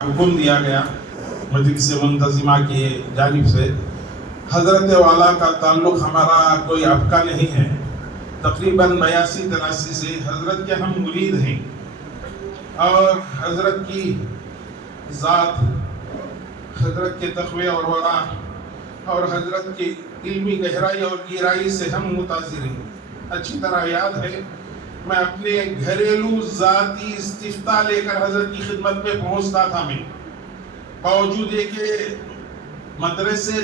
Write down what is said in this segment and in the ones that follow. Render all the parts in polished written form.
हुक्म दिया गया मजलिस मुंतज़िमा की जानिब से। हज़रत वाला का ताल्लुक़ हमारा कोई अब का नहीं है, तकरीबन 82-83 से हज़रत के हम मुरीद हैं और हज़रत की ज़ात, हज़रत के तक़वे और वरा और हज़रत की इल्मी गहराई और गहराई से हम मुतासिर हैं। अच्छी तरह याद है, मैं अपने घरेलू ज़ाती इस्तिफ्ता लेकर हज़रत की खिदमत में पहुँचता था। मैं बावजूद ये कि मदरसे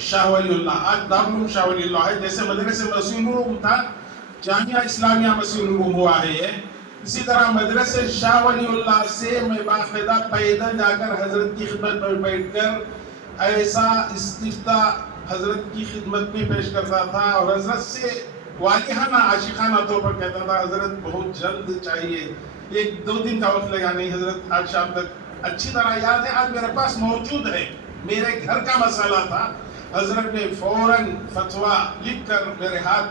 शाह वलीउल्लाह, आज दारुल शाह वलीउल्लाह है, जैसे मदरसे मसीहुल उलूम था, जामिया इस्लामिया मसीहुल उलूम हुआ है ये, इसी तरह मदरसे शाह वलीउल्लाह से मैं बाकायदा पैदल जाकर हज़रत की खिदमत में बैठकर ऐसा इस्तिफ्ता हज़रत की खिदमत में पेश करता था और हज़रत से वालिहाना आशिकाना तौर पर कहता था, हज़रत बहुत जल्द चाहिए, 1-2 दिन का वक्त लगा नहीं हज़रत, आज शाम तक। अच्छी तरह याद है, आज मेरे पास मौजूद है, मेरे घर का मसला था, हज़रत ने फौरन फतवा लिख कर मेरे हाथ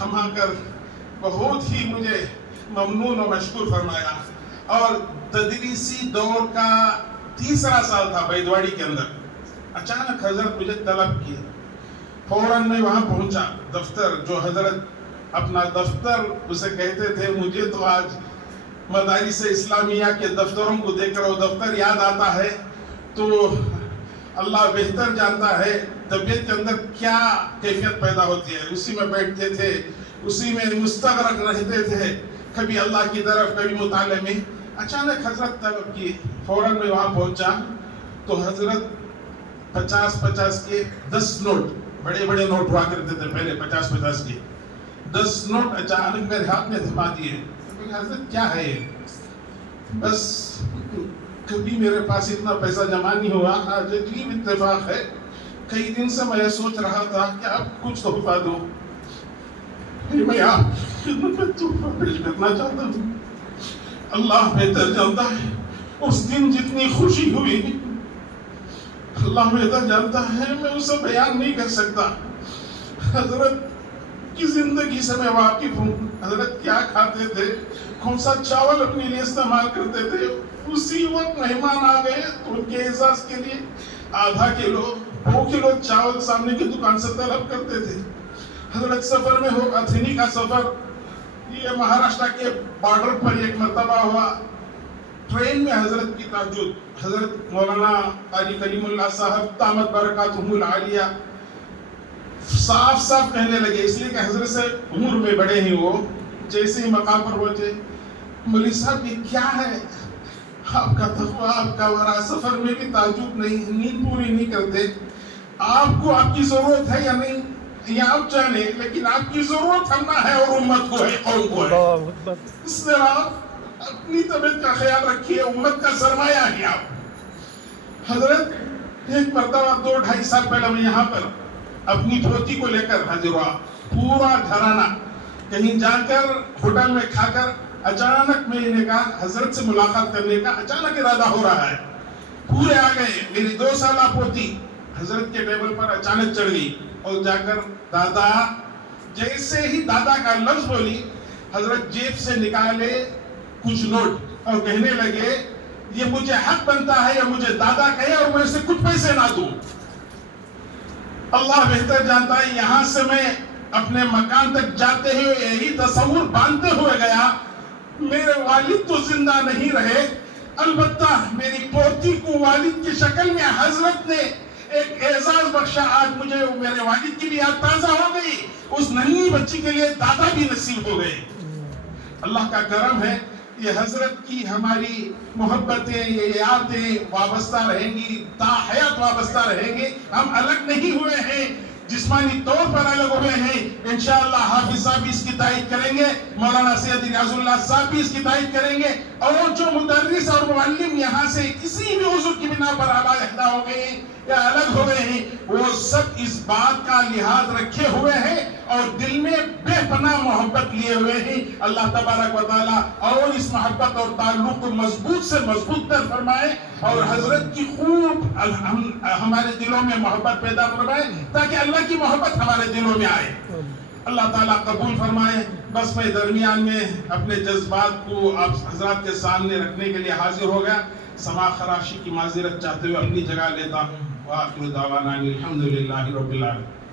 थमा कर बहुत ही मुझे ममनून और मशकूर फरमाया। और तदरीसी दौर का 3रा साल था बैदवाड़ी के अंदर। अचानक हज़रत मुझे तलब किए, फौरन मैं वहाँ पहुँचा। दफ्तर, जो हज़रत अपना दफ्तर उसे कहते थे, मुझे तो आज मदारिस इस्लामिया के दफ्तरों को देखकर वो दफ्तर याद आता है। तो अल्लाह बेहतर जानता है तबीयत के अंदर क्या कैफियत पैदा होती है। उसी में बैठते थे, उसी में मुस्तगरक रहते थे, कभी अल्लाह की तरफ, कभी मुताले में। अचानक हज़रत तलब की, फौरन मैं वहाँ पहुँचा तो हज़रत 50-50 के 10 नोट, बड़े बड़े नोट हुआ करते थे पहले, 50-50 के 10 नोट अचानक मेरे हाथ में थमा दिए। हज़रत क्या है ये? बस कभी मेरे पास इतना पैसा जमा नहीं हुआ, आज अजीब इत्तेफाक है, कई दिन से मैं सोच रहा था कि अब कुछ तोहफा दूं, मैं आप खिदमत में तोहफा पेश करना चाहता हूँ। अल्लाह बेहतर जानता है उस दिन जितनी खुशी हुई, अल्लाह बेहतर जानता है, मैं उसे बयान नहीं कर सकता। हज़रत की जिंदगी से मैं वाकिफ हूँ, हज़रत क्या खाते थे, कौन सा चावल अपने लिए इस्तेमाल करते थे। उसी वक्त मेहमान आ गए तो उनके एजाज के लिए आधा किलो 2 किलो चावल सामने की दुकान से तलब करते थे। हज़रत सफ़र में हो, अथनी का सफ़र, ये महाराष्ट्र के बॉर्डर पर एक मरतबा हुआ, ट्रेन में हज़रत की ताजुद, हज़रत मौलाना क़ारी कलीमुल्लाह साहब तामत बरकातुहुल आलिया साफ साफ कहने लगे, इसलिए कि हज़रत से उम्र में बड़े ही वो, जैसे ही मकाम पर पहुंचे, मौलवी साहब ये क्या है, आपका तक़वा, आपका वरा, सफर में भी ताजुद नहीं, नींद पूरी नहीं करते, आपको आपकी जरूरत है या नहीं या आप जाने, लेकिन आपकी जरूरत हमना है और उम्मत को है, कौम को है। इसलिए आप अपनी तबीयत का ख्याल रखिए, उम्मत का सरमाया है आप। हजरत एक मरतबा 2-2.5 साल पहले मैं यहाँ पर अपनी धोती को लेकर हाजिर हुआ, पूरा घराना, कहीं जाकर होटल में खाकर अचानक मैंने कहा हजरत से मुलाकात करने का अचानक इरादा हो रहा है। पूरे आ गए, मेरी 2 साला पोती हजरत के टेबल पर अचानक चढ़ गई और जाकर दादा, जैसे ही दादा का लफ्ज बोली, हजरत जेब से निकाले कुछ नोट और कहने लगे, ये मुझे हक बनता है या मुझे दादा कहे और मैं इसे कुछ पैसे ना दूं। अल्लाह बेहतर जानता है, यहाँ से मैं अपने मकान तक जाते हुए यही तसव्वुर बांधते हुए गया, मेरे वालिद तो जिंदा नहीं रहे, अलबत्ता मेरी पोती को वालिद की शक्ल में हजरत ने एक एजाज बख्शा। आज मुझे मेरे वालिद की भी याद ताजा हो गई, उस नन्ही बच्ची के लिए दादा भी नसीब हो गए। अल्लाह का करम है, ये हजरत की हमारी मोहब्बतें, ये यादें वाबस्ता रहेंगी, ताहयात वाबस्ता रहेंगे। हम अलग नहीं हुए हैं, जिस्मानी तौर पर अलग हुए हैं। इंशाअल्लाह हाफिज साहब भी इसकी तारीफ करेंगे, मौलाना सैयद रियाजुल्लाह साहब भी इसकी तारीफ करेंगे, और जो मुदर्रिस और मुअल्लिम यहाँ से किसी भी उज़्र की बिना पर अलग हो गए या अलग हो गए हैं, वो सब इस बात का लिहाज रखे हुए हैं और दिल में बेपनाह मोहब्बत लिए हुए हैं। अल्लाह तबारक व तआला और इस मोहब्बत और ताल्लुक को मजबूत से मजबूत कर फरमाए और हजरत की खूब हमारे दिलों में मोहब्बत पैदा फरमाए, ताकि अल्लाह की मोहब्बत हमारे दिलों में आए। अल्लाह ताला कबूल फरमाए। बस मैं दरमियान में अपने जज्बात को आप हजरात के सामने रखने के लिए हाजिर हो गया। سما خراشی کی معذرت چاہتے ہوئے اپنی جگہ لیتا ہوں. وآخر دعوانا الحمدللہ رب العالمین.